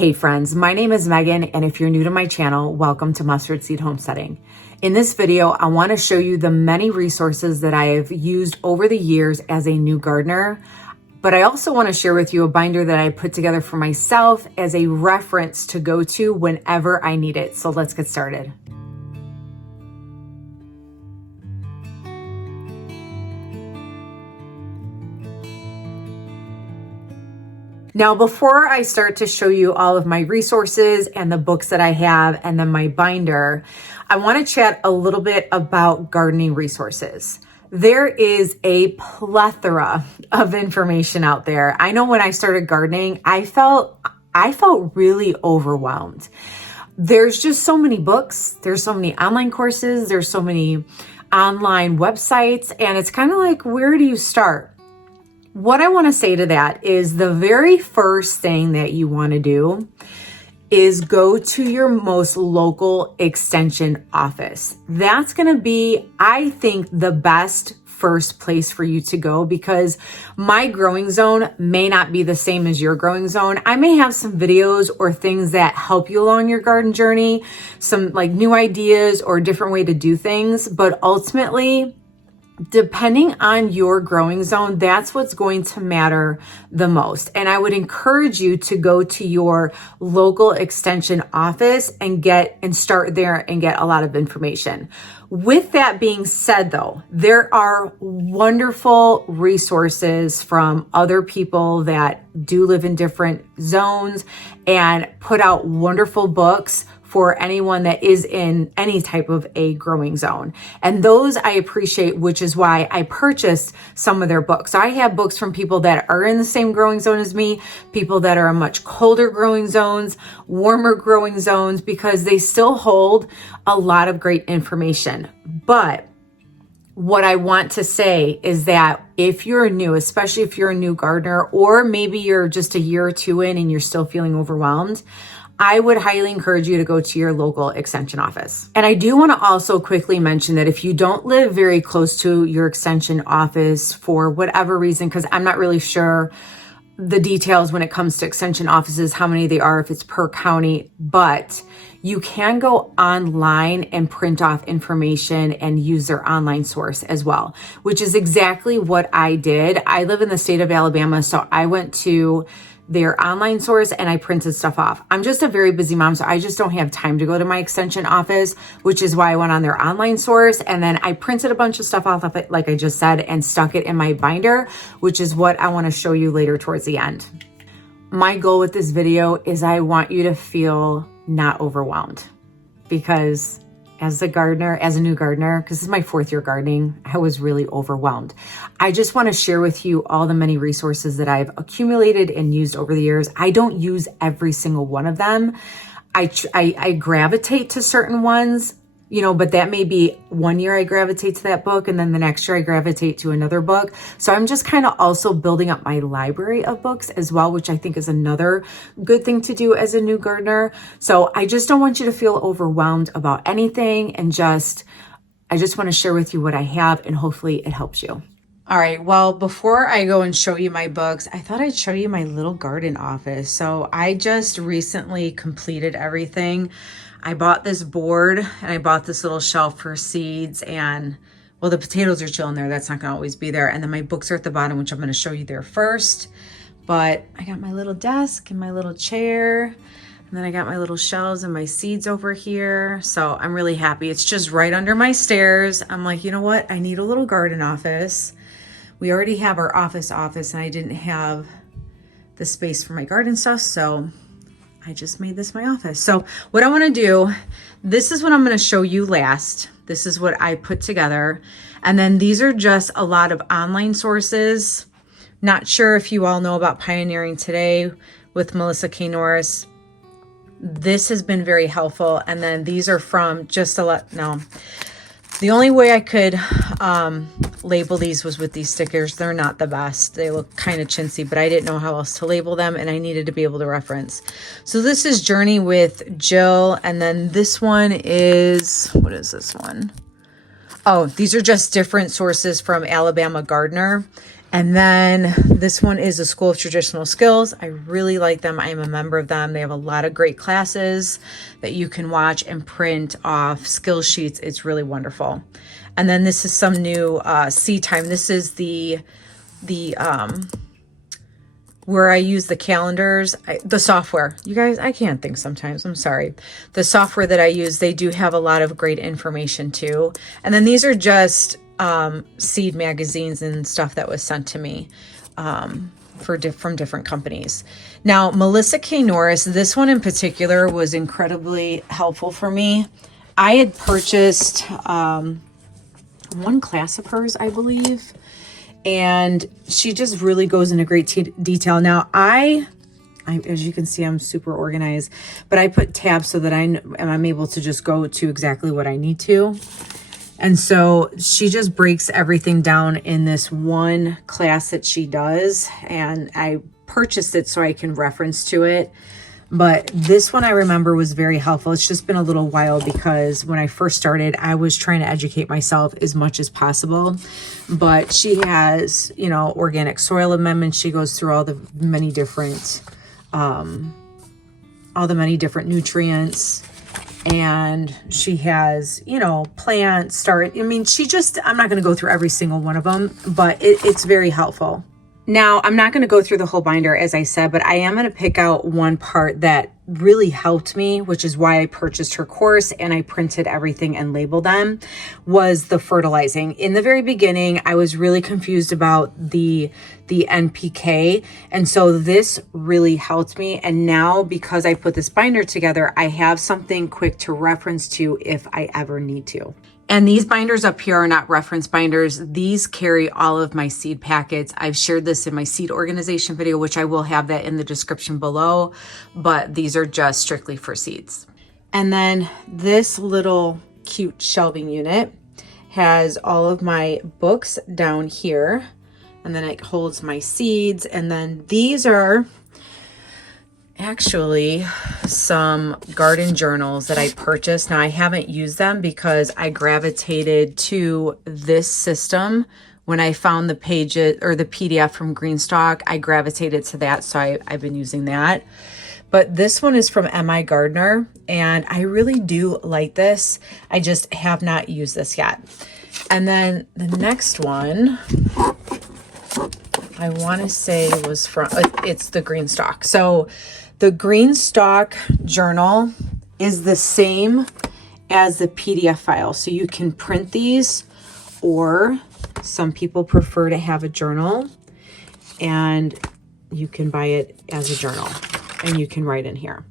Hey friends, my name is Megan, and if you're new to my channel, welcome to Mustard Seed Homesteading. In this video, I want to show you the many resources that I have used over the years as a new gardener, but I also want to share with you a binder that I put together for myself as a reference to go to whenever I need it. So let's get started. Now, before I start to show you all of my resources and the books that I have and then my binder, I want to chat a little bit about gardening resources. There is a plethora of information out there. I know when I started gardening, I felt really overwhelmed. There's just so many books, there's so many online courses, there's so many online websites, and it's kind of like, where do you start? What I want to say to that is the very first thing that you want to do is go to your most local extension office. That's going to be, I think, the best first place for you to go, because my growing zone may not be the same as your growing zone. I may have some videos or things that help you along your garden journey, some like new ideas or a different way to do things, but ultimately, depending on your growing zone, that's what's going to matter the most. And I would encourage you to go to your local extension office and start there and get a lot of information. With that being said, though, there are wonderful resources from other people that do live in different zones and put out wonderful books for anyone that is in any type of a growing zone. And those I appreciate, which is why I purchased some of their books. I have books from people that are in the same growing zone as me, people that are in much colder growing zones, warmer growing zones, because they still hold a lot of great information. But what I want to say is that if you're new, especially if you're a new gardener, or maybe you're just a year or two in and you're still feeling overwhelmed, I would highly encourage you to go to your local extension office. And I do want to also quickly mention that if you don't live very close to your extension office for whatever reason, because I'm not really sure the details when it comes to extension offices, how many they are, if it's per county, but you can go online and print off information and use their online source as well, which is exactly what I did. I live in the state of Alabama, so I went to their online source and I printed stuff off. I'm just a very busy mom, so I just don't have time to go to my extension office, which is why I went on their online source. And then I printed a bunch of stuff off of it, like I just said, and stuck it in my binder, which is what I want to show you later towards the end. My goal with this video is I want you to feel not overwhelmed, because as a gardener, as a new gardener, because this is my 4th year gardening, I was really overwhelmed. I just want to share with you all the many resources that I've accumulated and used over the years. I don't use every single one of them. I gravitate to certain ones, but that may be one year I gravitate to that book and then the next year I gravitate to another book. So I'm just kind of also building up my library of books as well, which I think is another good thing to do as a new gardener. So I just don't want you to feel overwhelmed about anything, and I just want to share with you what I have, and hopefully it helps you. All right, well, before I go and show you my books, I thought I'd show you my little garden office. So I just recently completed everything. I bought this board and I bought this little shelf for seeds, and well, the potatoes are chilling there. That's not gonna always be there. And then my books are at the bottom, which I'm gonna show you there first. But I got my little desk and my little chair, and then I got my little shelves and my seeds over here. So I'm really happy. It's just right under my stairs. I'm like, you know what? I need a little garden office. We already have our office, and I didn't have the space for my garden stuff, so I just made this my office. So what I want to do, this is what I'm going to show you last. This is what I put together. And then these are just a lot of online sources. Not sure if you all know about Pioneering Today with Melissa K. Norris. This has been very helpful. And then these are from the only way I could label these was with these stickers. They're not the best. They look kind of chintzy, but I didn't know how else to label them, and I needed to be able to reference. So this is Journey with Jill, and then this one is, what is this one? Oh, these are just different sources from Alabama Gardener. And then this one is the School of Traditional Skills. I really like them. I am a member of them. They have a lot of great classes that you can watch and print off skill sheets. It's really wonderful. And then this is some new seed time. This is the where I use the calendars, the software. You guys, I can't think sometimes. I'm sorry. The software that I use, they do have a lot of great information too. And then these are just seed magazines and stuff that was sent to me from different companies. Now, Melissa K. Norris, this one in particular was incredibly helpful for me. I had purchased one class of hers, I believe, and she just really goes into great detail. Now, I, as you can see, I'm super organized, but I put tabs so that I'm able to just go to exactly what I need to. And so she just breaks everything down in this one class that she does. And I purchased it so I can reference to it. But this one I remember was very helpful. It's just been a little while because when I first started, I was trying to educate myself as much as possible. But she has, you know, organic soil amendments. She goes through all the many different nutrients. And she has, you know, plants, I'm not going to go through every single one of them, but it's very helpful. Now, I'm not going to go through the whole binder, as I said, but I am going to pick out one part that really helped me, which is why I purchased her course and I printed everything and labeled them, was the fertilizing. In the very beginning, I was really confused about the NPK. And so this really helped me. And now because I put this binder together, I have something quick to reference to if I ever need to. And these binders up here are not reference binders. These carry all of my seed packets. I've shared this in my seed organization video, which I will have that in the description below, but these are just strictly for seeds. And then this little cute shelving unit has all of my books down here, and then it holds my seeds. And then these are actually some garden journals that I purchased. Now I haven't used them because I gravitated to this system. When I found the pages or the PDF from GREENSTALK, I gravitated to that. So I've been using that. But this one is from M.I. Gardner, and I really do like this. I just have not used this yet. And then the next one, I want to say was from, it's the GREENSTALK. So the GREENSTALK journal is the same as the PDF file. So you can print these, or some people prefer to have a journal, and you can buy it as a journal and you can write in here.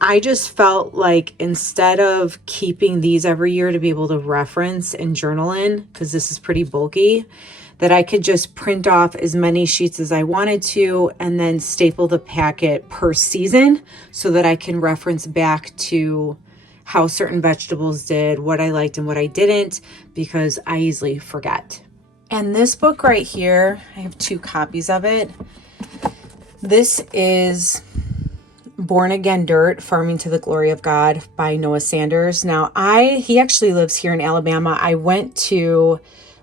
I just felt like instead of keeping these every year to be able to reference and journal in, because this is pretty bulky, that I could just print off as many sheets as I wanted to and then staple the packet per season so that I can reference back to how certain vegetables did, what I liked and what I didn't, because I easily forget. And this book right here, I have 2 copies of it. This is Born Again Dirt, Farming to the Glory of God by Noah Sanders. Now, he actually lives here in Alabama. I went to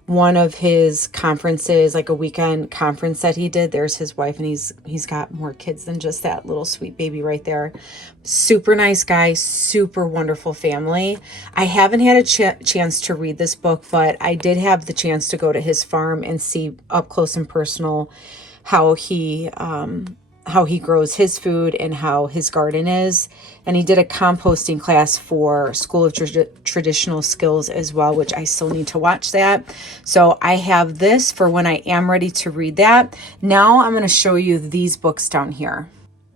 one of his conferences, like a weekend conference that he did. There's his wife, and he's got more kids than just that little sweet baby right there. Super nice guy, super wonderful family. I haven't had a chance to read this book, but I did have the chance to go to his farm and see up close and personal how he grows his food and how his garden is. And he did a composting class for School of Traditional Skills as well, which I still need to watch that. So I have this for when I am ready to read that. Now I'm going to show you these books down here.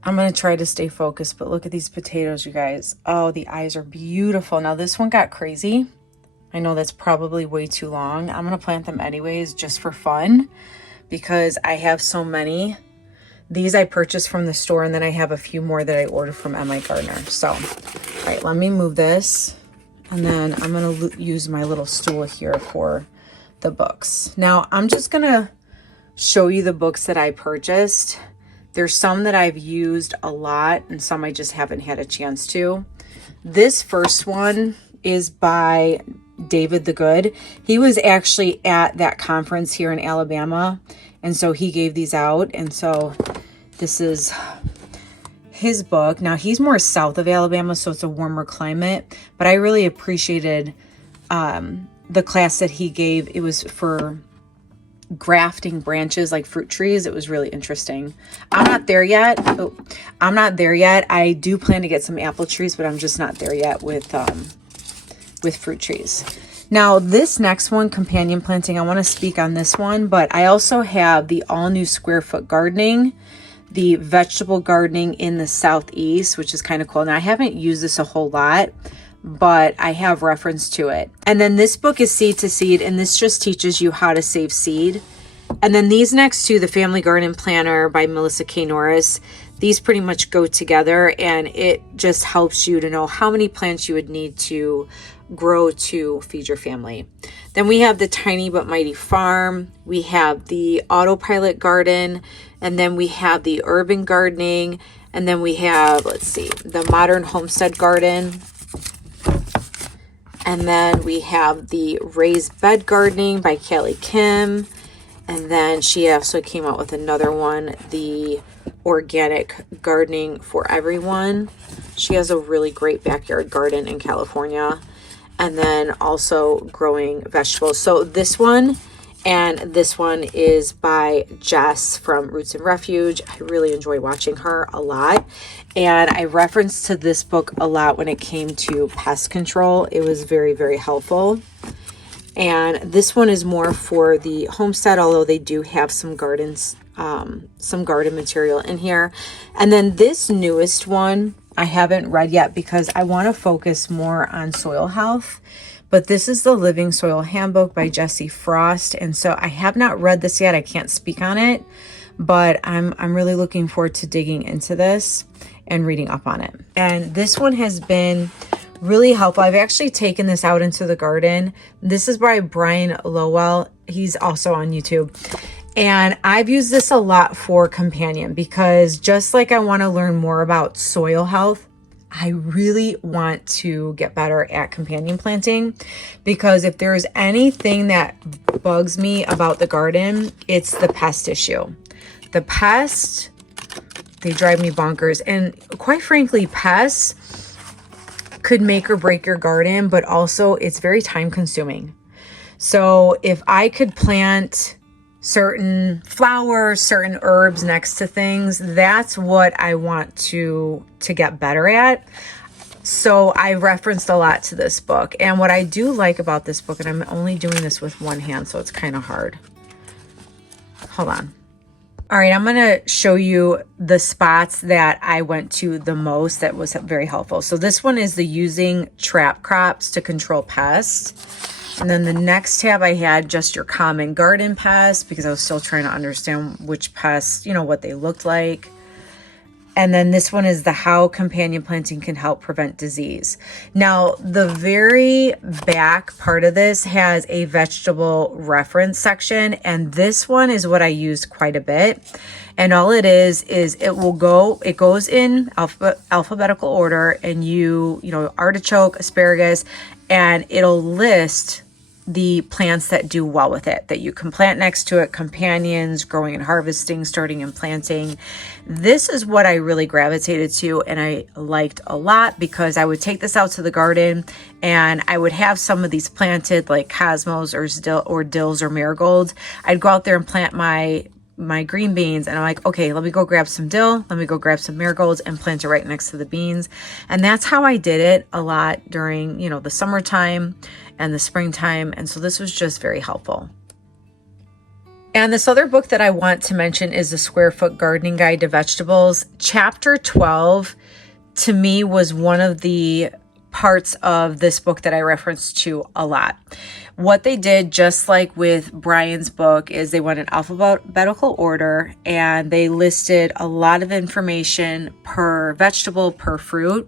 I'm going to try to stay focused, but look at these potatoes, you guys. Oh, the eyes are beautiful. Now this one got crazy. I know that's probably way too long. I'm going to plant them anyways, just for fun, because I have so many. These I purchased from the store, and then I have a few more that I ordered from M.I. Gardner. So, all right, let me move this. And then I'm going to use my little stool here for the books. Now, I'm just going to show you the books that I purchased. There's some that I've used a lot, and some I just haven't had a chance to. This first one is by David the Good. He was actually at that conference here in Alabama, And so he gave these out. And so this is his book. Now he's more south of Alabama, so it's a warmer climate, but I really appreciated the class that he gave. It was for grafting branches like fruit trees. It was really interesting. I'm not there yet. I'm not there yet. I do plan to get some apple trees, but I'm just not there yet with fruit trees. Now this next one, companion planting, I want to speak on this one, but I also have the all new square foot gardening, the vegetable gardening in the Southeast, which is kind of cool. Now I haven't used this a whole lot, but I have reference to it. And then this book is Seed to Seed, and this just teaches you how to save seed. And then these next two, the Family Garden Planner by Melissa K. Norris, these pretty much go together, and it just helps you to know how many plants you would need to grow to feed your family. Then we have the Tiny But Mighty Farm. We have the Autopilot Garden, and then we have the Urban Gardening, and then we have, let's see, the Modern Homestead Garden. And then we have the Raised Bed Gardening by Callie Kim. And then she also came out with another one, the Organic Gardening for Everyone. She has a really great backyard garden in California. And then also growing vegetables. So this one and this one is by Jess from Roots and Refuge. I really enjoy watching her a lot. And I referenced to this book a lot when it came to pest control. It was very, very helpful. And this one is more for the homestead, although they do have some gardens, some garden material in here. And then this newest one, I haven't read yet because I want to focus more on soil health. But this is the Living Soil Handbook by Jessie Frost. And so I have not read this yet. I can't speak on it, but I'm really looking forward to digging into this and reading up on it. And this one has been really helpful. I've actually taken this out into the garden. This is by Brian Lowell. He's also on YouTube. And I've used this a lot for companion because just like I want to learn more about soil health, I really want to get better at companion planting, because if there's anything that bugs me about the garden, it's the pest issue. The pests, they drive me bonkers. And quite frankly, pests could make or break your garden, but also it's very time consuming. So if I could plant certain flowers, certain herbs next to things, that's what I want to get better at. So I referenced a lot to this book. And what I do like about this book, and I'm only doing this with one hand, so it's kind of hard. Hold on. All right, I'm going to show you the spots that I went to the most that was very helpful. So this one is the using trap crops to control pests. And then the next tab I had just your common garden pests, because I was still trying to understand which pests, what they looked like. And then this one is the how companion planting can help prevent disease. Now, the very back part of this has a vegetable reference section. And this one is what I used quite a bit. And all it is it goes in alphabetical order, and artichoke, asparagus, and it'll list the plants that do well with it, that you can plant next to it, companions, growing and harvesting, starting and planting. This is what I really gravitated to and I liked a lot, because I would take this out to the garden and I would have some of these planted, like cosmos or dills or marigolds. I'd go out there and plant my green beans, and I'm like, okay, let me go grab some dill, let me go grab some marigolds and plant it right next to the beans. And that's how I did it a lot during, the summertime and the springtime. And so this was just very helpful. And this other book that I want to mention is the Square Foot Gardening Guide to Vegetables. Chapter 12 to me was one of the parts of this book that I referenced to a lot. What they did, just like with Brian's book, is they went in alphabetical order and they listed a lot of information per vegetable, per fruit.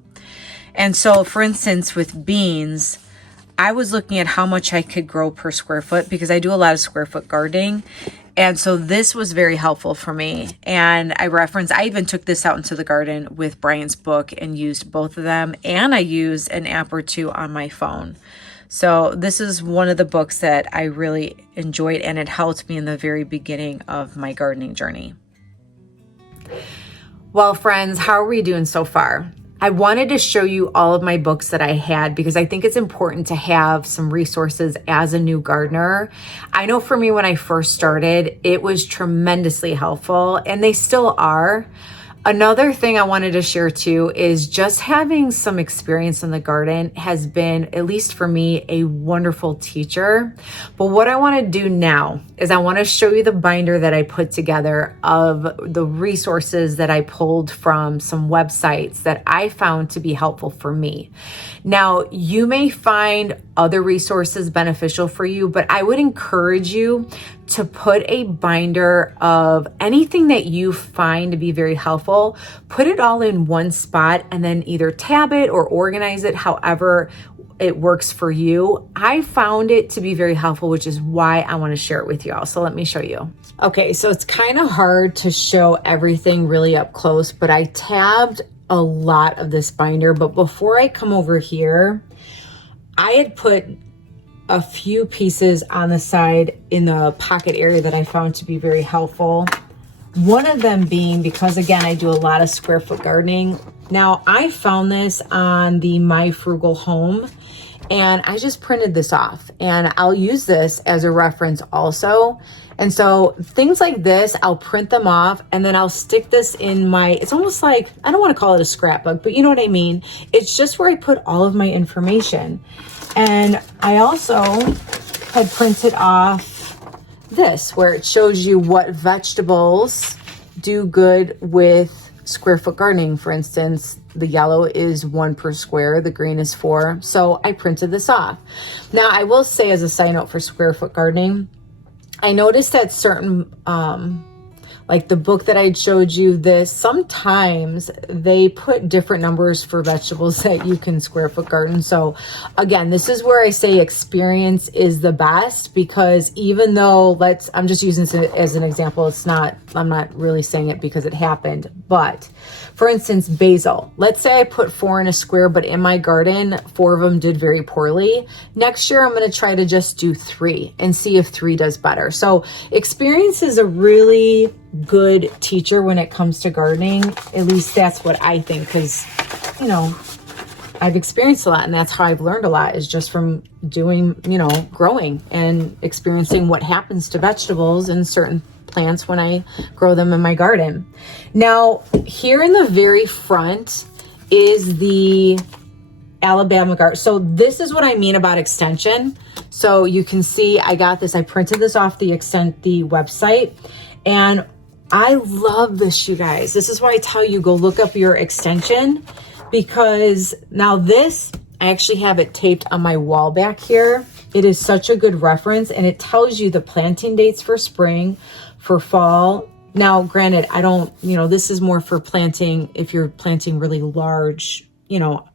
And so, for instance, with beans, I was looking at how much I could grow per square foot, because I do a lot of square foot gardening. And so this was very helpful for me. And I even took this out into the garden with Brian's book and used both of them. And I used an app or two on my phone. So this is one of the books that I really enjoyed, and it helped me in the very beginning of my gardening journey. Well, friends, how are we doing so far? I wanted to show you all of my books that I had because I think it's important to have some resources as a new gardener. I know for me, when I first started, it was tremendously helpful, and they still are. Another thing I wanted to share too is just having some experience in the garden has been, at least for me, a wonderful teacher. But what I want to do now is I want to show you the binder that I put together of the resources that I pulled from some websites that I found to be helpful for me. Now, you may find other resources beneficial for you, but I would encourage you to put a binder of anything that you find to be very helpful, put it all in one spot, and then either tab it or organize it however it works for you. I found it to be very helpful, which is why I want to share it with you all. So let me show you. Okay, so it's kind of hard to show everything really up close, but I tabbed a lot of this binder. But before I come over here, I had put a few pieces on the side in the pocket area that I found to be very helpful. One of them being, because again, I do a lot of square foot gardening. Now, I found this on the My Frugal Home, and I just printed this off, and I'll use this as a reference also. And so things like this, I'll print them off, and then I'll stick this in my, it's almost like, I don't want to call it a scrapbook, but you know what I mean? It's just where I put all of my information. And I also had printed off this, where it shows you what vegetables do good with square foot gardening. For instance, the yellow is 1 per square, the green is 4. So I printed this off. Now, I will say, as a side note for square foot gardening, I noticed that certain, like the book that I showed you this, sometimes they put different numbers for vegetables that you can square foot garden. So again, this is where I say experience is the best, because even though I'm just using this as an example. I'm not really saying it because it happened, but for instance, basil, let's say I put 4 in a square, but in my garden, 4 of them did very poorly. Next year, I'm going to try to just do 3 and see if 3 does better. So experience is a really good teacher when it comes to gardening. At least that's what I think, because, you know, I've experienced a lot, and that's how I've learned a lot, is just from doing, you know, growing and experiencing what happens to vegetables and certain plants when I grow them in my garden. Now, here in the very front is the Alabama garden. So this is what I mean about extension. So you can see I got this, I printed this off the website, and I love this, you guys. This is why I tell you, go look up your extension, because now this, I actually have it taped on my wall back here. It is such a good reference, and it tells you the planting dates for spring, for fall. Now, granted, I don't, you know, this is more for planting if you're planting really large, you know,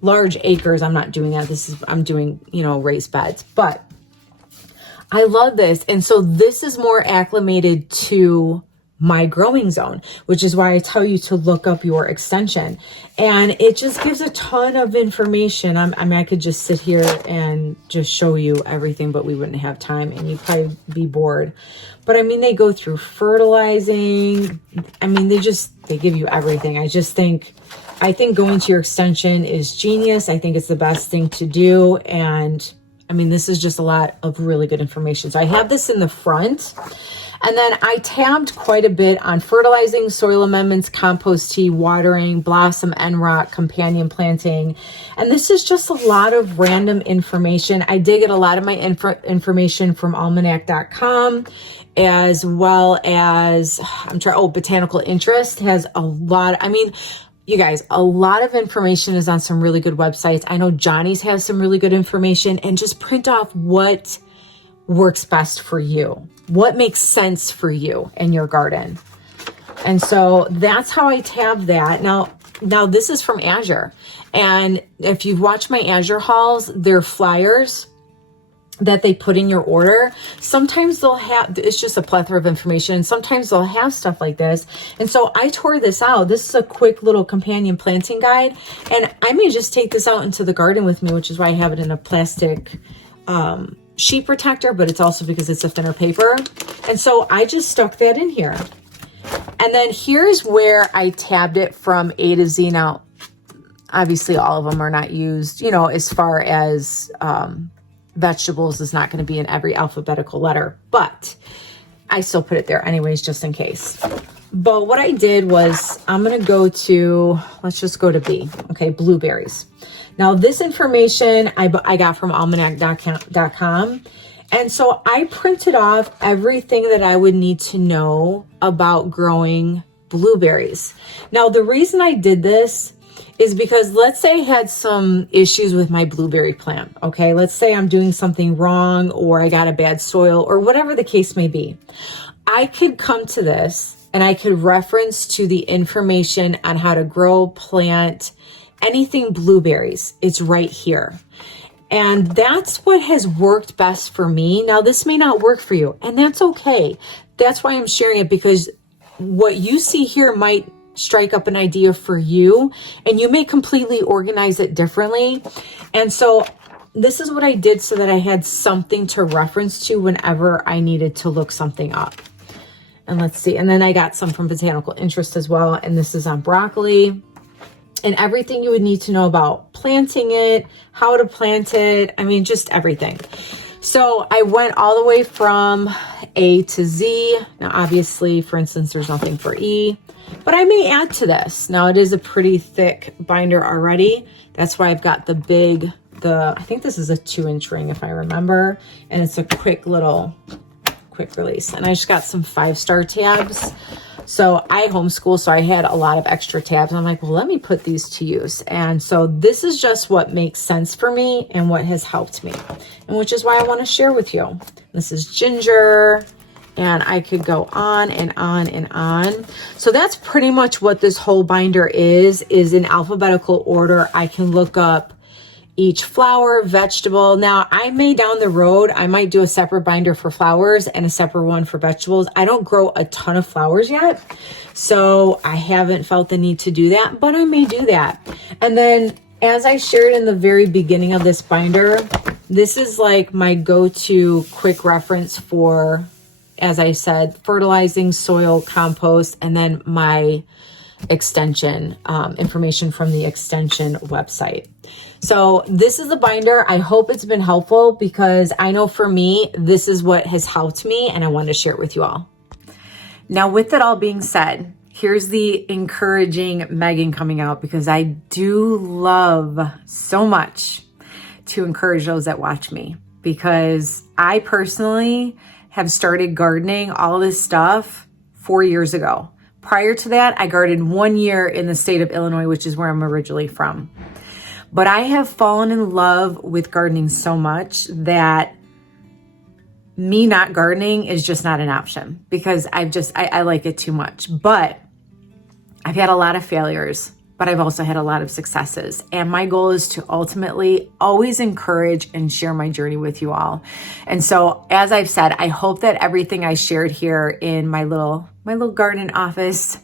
large acres. I'm not doing that. I'm doing, you know, raised beds, but I love this. And so this is more acclimated to my growing zone, which is why I tell you to look up your extension. And it just gives a ton of information. I mean, I could just sit here and just show you everything, but we wouldn't have time, and you'd probably be bored. But I mean, they go through fertilizing. I mean, they give you everything. I think going to your extension is genius. I think it's the best thing to do. And I mean, this is just a lot of really good information. So I have this in the front. And then I tabbed quite a bit on fertilizing, soil amendments, compost tea, watering, blossom, end rock, companion planting. And this is just a lot of random information. I did get a lot of my information from almanac.com, as well as, Botanical Interest has a lot. I mean, you guys, a lot of information is on some really good websites. I know Johnny's has some really good information, and just print off what works best for you, what makes sense for you in your garden. And so that's how I tab that. Now this is from Azure. And if you've watched my Azure hauls, they're flyers. that they put in your order. Sometimes they'll have, it's just a plethora of information, and sometimes they'll have stuff like this. And so I tore this out. This is a quick little companion planting guide, and I may just take this out into the garden with me, which is why I have it in a plastic sheet protector, but it's also because it's a thinner paper. And so I just stuck that in here. And then here's where I tabbed it from A to Z. Now, obviously all of them are not used, you know, as far as vegetables is not going to be in every alphabetical letter, but I still put it there anyways, just in case. But what I did was I'm going to go to, let's just go to B. Okay, blueberries. Now this information I got from almanac.com. And so I printed off everything that I would need to know about growing blueberries. Now the reason I did this is because let's say I had some issues with my blueberry plant, okay? Let's say I'm doing something wrong, or I got a bad soil, or whatever the case may be. I could come to this and I could reference to the information on how to grow, plant, anything blueberries. It's right here. And that's what has worked best for me. Now, this may not work for you, and that's okay. That's why I'm sharing it, because what you see here might strike up an idea for you, and you may completely organize it differently. And so this is what I did so that I had something to reference to whenever I needed to look something up. And let's see. And then I got some from Botanical Interest as well. And this is on broccoli and everything you would need to know about planting it, how to plant it. I mean, just everything. So I went all the way from A to Z. Now, obviously, for instance, there's nothing for E, but I may add to this. Now, it is a pretty thick binder already. That's why I've got I think this is a 2-inch ring, if I remember, and it's a quick release. And I just got some 5-star tabs. So I homeschool, so I had a lot of extra tabs. I'm like, well, let me put these to use. And so this is just what makes sense for me and what has helped me, and which is why I want to share with you. This is ginger, and I could go on and on and on. So that's pretty much what this whole binder is in alphabetical order. I can look up each flower, vegetable. Now, I may down the road, I might do a separate binder for flowers and a separate one for vegetables. I don't grow a ton of flowers yet, so I haven't felt the need to do that, but I may do that. And then, as I shared in the very beginning of this binder, this is like my go-to quick reference for, as I said, fertilizing, soil, compost, and then my extension information from the extension website. So this is the binder. I hope it's been helpful, because I know for me, this is what has helped me, and I wanted to share it with you all. Now, with it all being said, here's the encouraging Megan coming out, because I do love so much to encourage those that watch me, because I personally have started gardening all this stuff 4 years ago. Prior to that, I gardened 1 year in the state of Illinois, which is where I'm originally from. But I have fallen in love with gardening so much that me not gardening is just not an option, because I like it too much. But I've had a lot of failures, but I've also had a lot of successes. And my goal is to ultimately always encourage and share my journey with you all. And so, as I've said, I hope that everything I shared here in my little garden office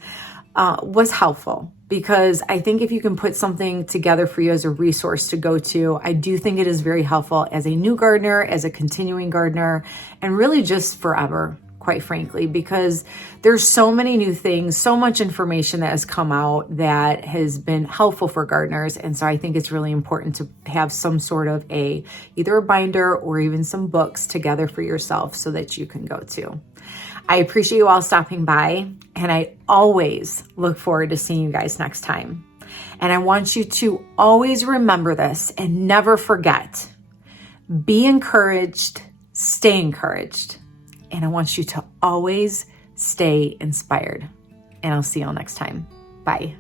was helpful, because I think if you can put something together for you as a resource to go to, I do think it is very helpful as a new gardener, as a continuing gardener, and really just forever, quite frankly, because there's so many new things, so much information that has come out that has been helpful for gardeners. And so I think it's really important to have some sort of either a binder or even some books together for yourself so that you can go to. I appreciate you all stopping by, and I always look forward to seeing you guys next time. And I want you to always remember this and never forget, be encouraged, stay encouraged. And I want you to always stay inspired. And I'll see you all next time. Bye.